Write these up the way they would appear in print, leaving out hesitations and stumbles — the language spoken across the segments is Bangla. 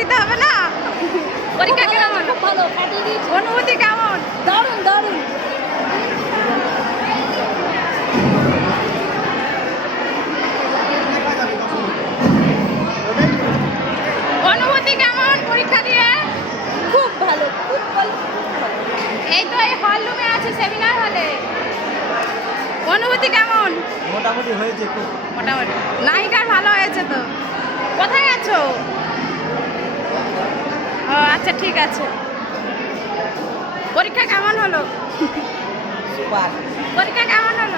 দিতে হবে না? পরীক্ষা কেমন? ভালো, কাটিয়ে দিয়েছি। অনুভূতি কেমন? দারুণ দারুণ। অনুভূতি কেমন পরীক্ষা দিয়ে? খুব ভালো, খুব ভালো। এই তো এই হল রুমে আছে, সেমিনার হলে। অনুভূতি কেমন? মোটামুটি হয়েছে খুব। মোটামুটি নায়িকার ভালো হয়েছে তো। কোথায় আছো? ও আচ্ছা, ঠিক আছে। পরীক্ষা কেমন হলো? সুপার। পরীক্ষা কেমন হলো?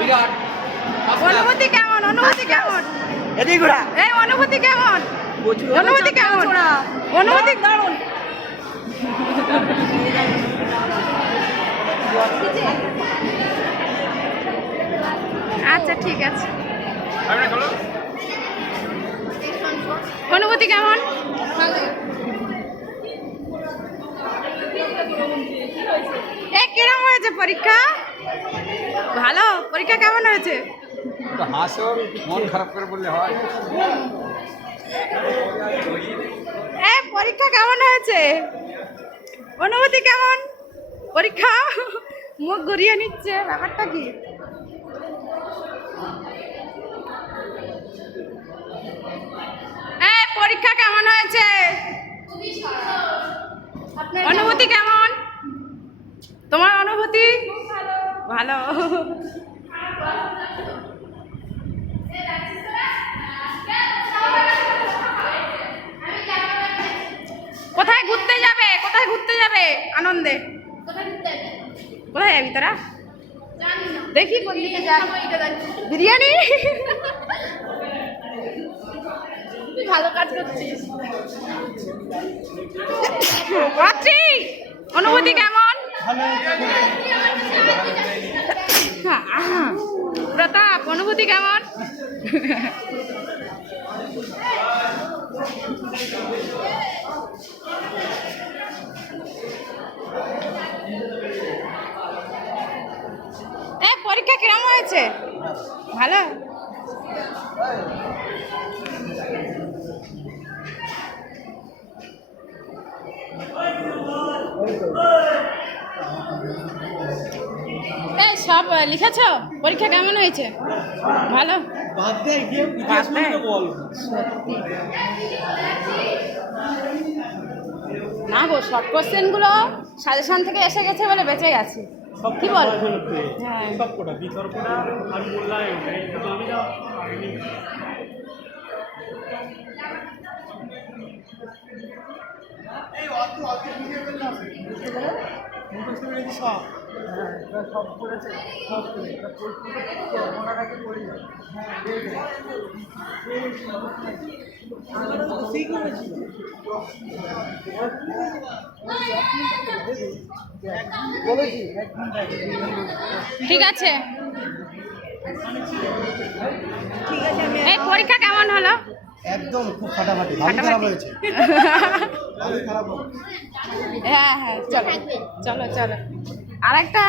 অনুভূতি কেমন? অনুভূতি কেমন? এদিকে ঘোরা। এই অনুভূতি কেমন? অনুভূতি কেমন? অনুভূতি দারুণ। আচ্ছা, ঠিক আছে। অনুভূতি কেমন? কিরম হয়েছে পরীক্ষা? ভালো। পরীক্ষা কেমন হয়েছে? হাসো, মন খারাপ করে বললে হয়। পরীক্ষা কেমন হয়েছে? অনুভূতি কেমন? পরীক্ষা মুখ ঘুরিয়ে নিচ্ছে, ব্যাপারটা কি? পরীক্ষা কেমন হয়েছে? অনুভূতি কেমন? তোমার অনুভূতি? ভালো। কোথায় ঘুরতে যাবে? কোথায় ঘুরতে যাবে আনন্দে? কোথায় যাবি তোরা? দেখি কোন দিকে যাই। বিরিয়ানি? ভালো কাজ করছিস। অনুভূতি কেমন? প্রতাপ, অনুভূতি কেমন? পরীক্ষা কিরম হয়েছে? ভালো। সব লিখেছ? পরীক্ষা কেমন হয়েছে? ভালো। সত্যি না গো, শর্ট কোশ্চেনগুলো সাজেশন থেকে এসে গেছে বলে বেঁচে গেছে। কি বল? হ্যাঁ, সবকটা বিতর্কটা আমি বললাম আমি না এই অত অত ভিডিও করলে আছে মুখস্থ করে দিছ সব করেছে সব করে মনাটাকে পড়ি হ্যাঁ আমরা তো ঠিক করেছি বলেছি এক ঘন্টা ঠিক আছে। এই পরীক্ষা কেমন হলো? একদম খুব ফাটাফাটি, ভালো খারাপ হয়েছে। খারাপ হবে। হ্যাঁ হ্যাঁ, চলো চলো চলো। আর একটা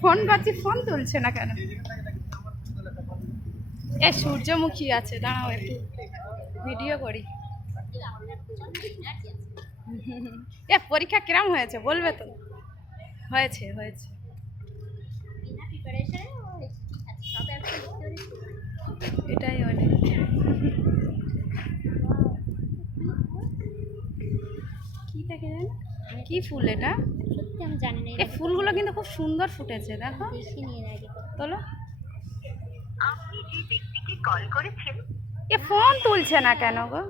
ফোন করছি, ফোন তুলছে না কেন? সূর্যমুখী আছে, দাঁড়াও একটু ভিডিও করি। পরীক্ষা কিরম হয়েছে বলবে তো? হয়েছে হয়েছে। এটাই অনেক। কি দেখে জানো? কি ফুল এটা? সত্যি আমি জানি না। এই ফুলগুলো কিন্তু খুব সুন্দর ফুটেছে, দেখো। তোলো। আপনি যে ব্যক্তিকে কল করেছেন ফোন তুলছে না কেন গো?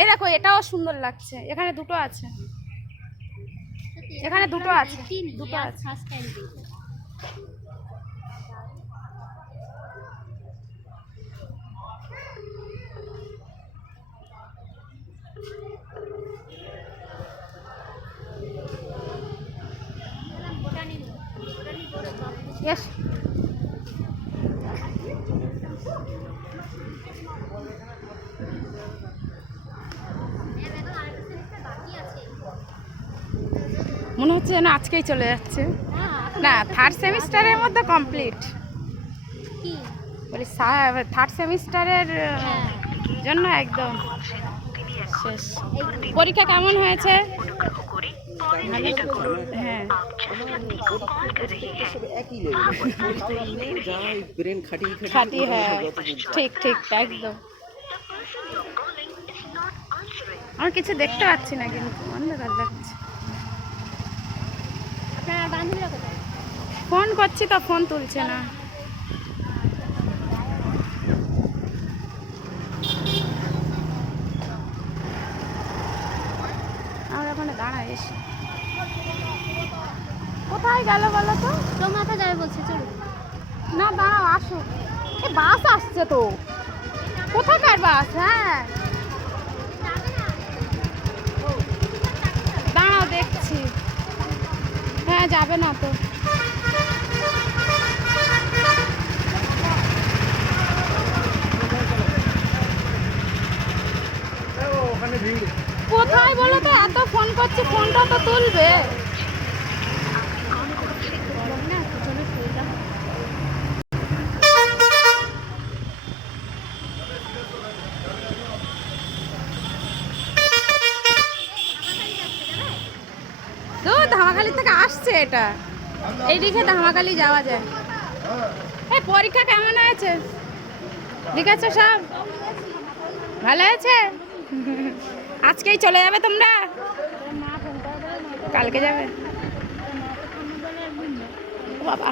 এই দেখো, এটাও সুন্দর লাগছে। এখানে দুটো আছে, এখানে দুটো আছে, দুটো আছে। Yes. মনে হচ্ছে যেন আজকেই চলে যাচ্ছে। না, থার্ড সেমিস্টারের মধ্যে কমপ্লিট। বলি থার্ড সেমিস্টারের জন্য একদম করছেন তিনি এখন শেষ। পরীক্ষা কেমন হয়েছে? অনুগ্রহ করে পরে চেষ্টা করুন হ্যাঁ आप जिस व्यक्ति को कॉल कर रहे हैं একই লেভেল যারা এই ব্রেন খাটিয়ে খাটি, হ্যাঁ ঠিক ঠিক একদম। the person you're calling is not answering আমার কিছু দেখতে পাচ্ছি না, কিন্তু অন্ধকার লাগছে। আপনার বান্ধবীরা কোথায়? ফোন করছি তো ফোন তুলছে না। আমরা ওখানে দাঁড়াই এসে। কোথায় গেল বলো তো? চৌমাথা যাবে বলছে, চলুন। না দাঁড়াও, আসো। এ বাস আসছে তো। কোথাকার বাস? হ্যাঁ দাঁড়াও দেখছি। হ্যাঁ যাবে না তো। ওখানে ভিড়। কোথায় বলো তো? এত ফোন করছি, ফোনটা তো তুলবে। ধামাখালি থেকে আসছে এটা, এই দিকে ধামাখালি যাওয়া যায়। এই পরীক্ষা কেমন হয়েছে? লিখেছো সব? ভালো হয়েছে? আজকেই চলে যাবে তোমরা? কালকে যাবে? ও বাবা,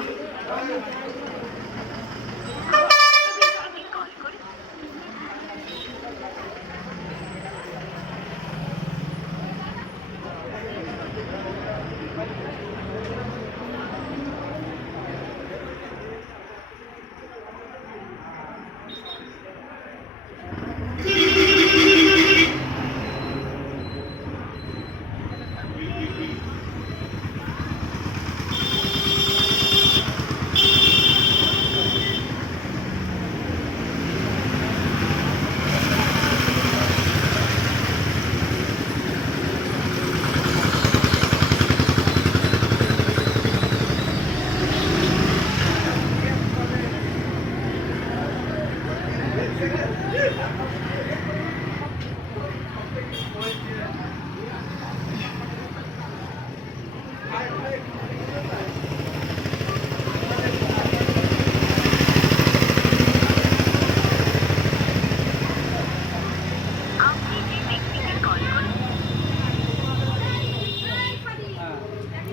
আপনি যে ব্যক্তিকে কল করেছেন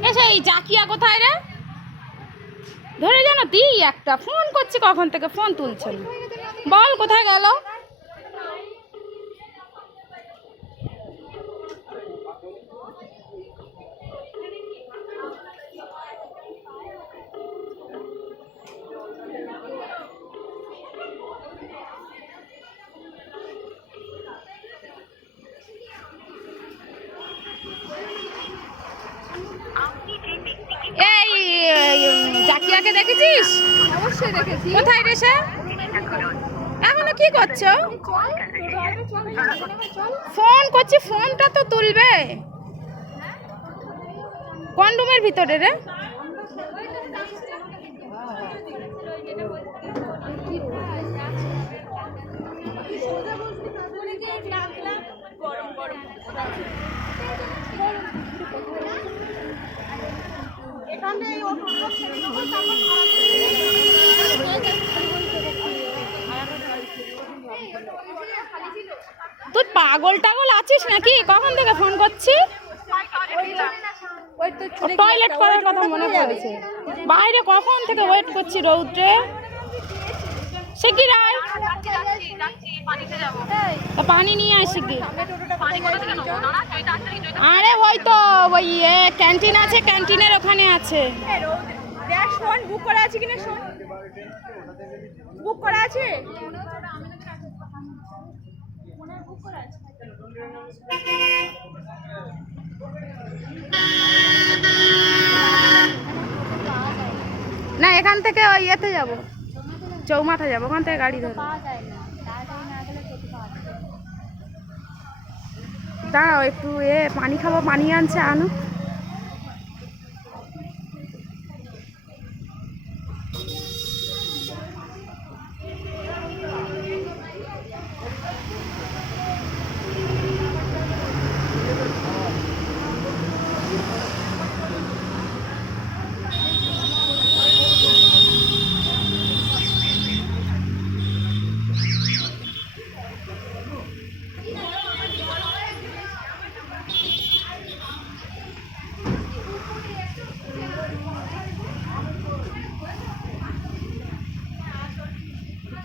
এ সেই জাকিয়া কোথায় রে? ধরে জানো তুই একটা ফোন করছি কখন থেকে, ফোন তুলছে না। বল কোথায় গেল? আপনি যে ব্যক্তিকে এই জাকিয়াকে দেখেছিস? অবশ্যই দেখেছি। কোথায় রে সে? চেষ্টা করুন এখনো কি করছো? চল। ফোন করছি, ফোনটা তো তুলবে। কোন রুমের ভিতরে রে? তুই পাগল টাগল আছিস নাকি? কখন থেকে ফোন করছি? টয়লেট করার কথা মনে পড়েছে। বাইরে কখন থেকে ওয়েট করছি রৌদ্রে। সে কি রায়? তা পানি নিয়ে আসি কি? আরে ওই তো ওই ক্যান্টিন আছে, ক্যান্টিনের ওখানে আছে। শোন, বুক করা আছে কিনা শোন। বুক করা আছে? না এখান থেকে ওই ইয়েতে যাবো, চৌমাথা যাবো, ওখান থেকে গাড়ি ধরবো। পাওয়া যায় না, তাড়াতাড়ি না গেলে খেতে পাওয়া যায় না। দাঁড়াও একটু, পানি খাবো, পানি আনছে, আনো।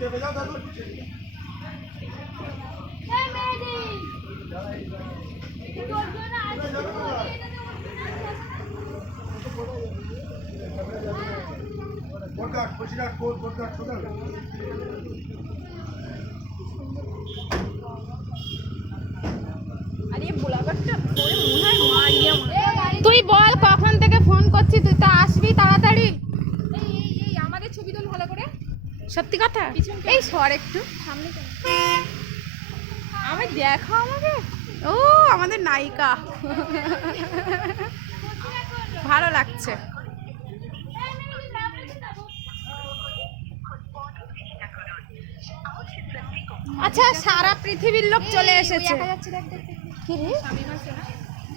চেপে যাও দেখো কোট কাট খুশি কাট কোট কাট সোজা আর এই বোলাবারটা পরে মনে হয় মারিয়ে তুই বল কখন থেকে ফোন করছি, তুই তো আসবি তাড়াতাড়ি। এই আমাদের ছবি তোল ভালো করে। সত্যি কথা, পিছনটা। এই সর একটু। সামনে কেন? আমি দেখো আমাকে। ও আমাদের নায়িকা, ভালো লাগছে। আচ্ছা, সারা পৃথিবীর লোক চলে এসেছে। দেখা যাচ্ছে দেখ দেখ দেখ। কি রে? স্বামী আছে না?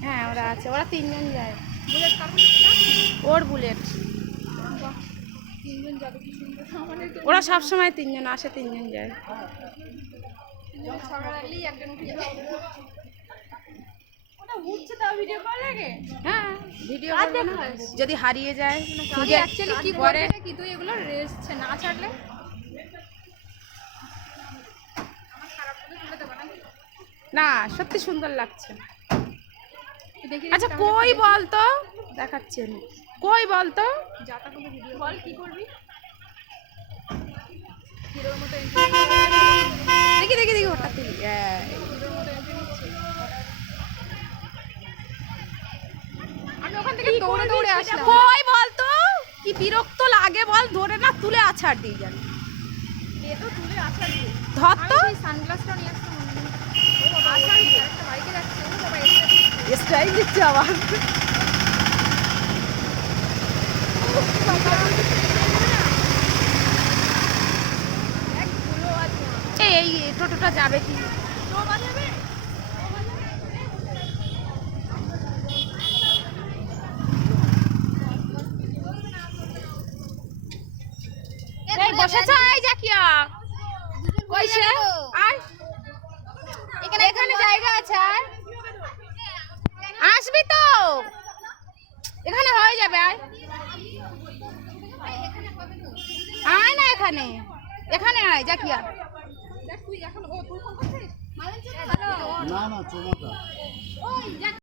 হ্যাঁ ওরা আছে, ওরা তিনজন যায়। বুলেট কার বলছে না? ওর বুলেট। বাহ, তিনজন যাবে কি সুন্দর। আমাদের তো ওরা সব সময় তিনজন আসে, তিনজন যায়। তিনজনের ছড়া লাগলেই একজন উঠে যাবে। ওটা উঠছে তাও ভিডিও কল লাগে। হ্যাঁ ভিডিও কার করবে না? দেখা হয়েছে? যদি হারিয়ে যায় খুঁজে অ্যাকচুয়ালি কি পরে করে কি তুই এগুলো রেস্ট না ছাড়লে আমার খারাপ করে তুলে দেবো নাকি? না, সত্যি সুন্দর লাগছে। দেখি আচ্ছা কই বলতো, দেখাচ্ছি আমি। কই বলতো? যাতা করে ভিডিও বল কি করবি? হিরোর মতো দেখি দেখি দেখি ওটা তুলি। হিরোর মতো এন্ট্রি নিচ্ছে। আমি ওখান থেকে দৌড়ে দৌড়ে আসলাম। কই বলতো, কি বিরক্ত লাগে বল, ধরে না তুলে আছাড় দিয়ে জানি। এ তো তুলে আসার ধর আমি তো। সেই সানগ্লাসটা নিয়ে আসতে মনে নেই। ও বাবা আসার একটা বাইকে যাচ্ছে। ও বাবা এটা স্টাইল দিচ্ছে আবার। এক ধুলো আছে। এই টোটোটা যাবে কি? তো বাজাবে। এই বসেছ, এই জাকিয়া কইছে আয়, এখানে জায়গা আছে, আয়। আসবি তো, এখানে হয়ে যাবে, আয়। আয় না এখানে, এখানে আয় জাকিয়া। দেখ তুই এখন ও তুই ফোন করছিস? না না চমৎকার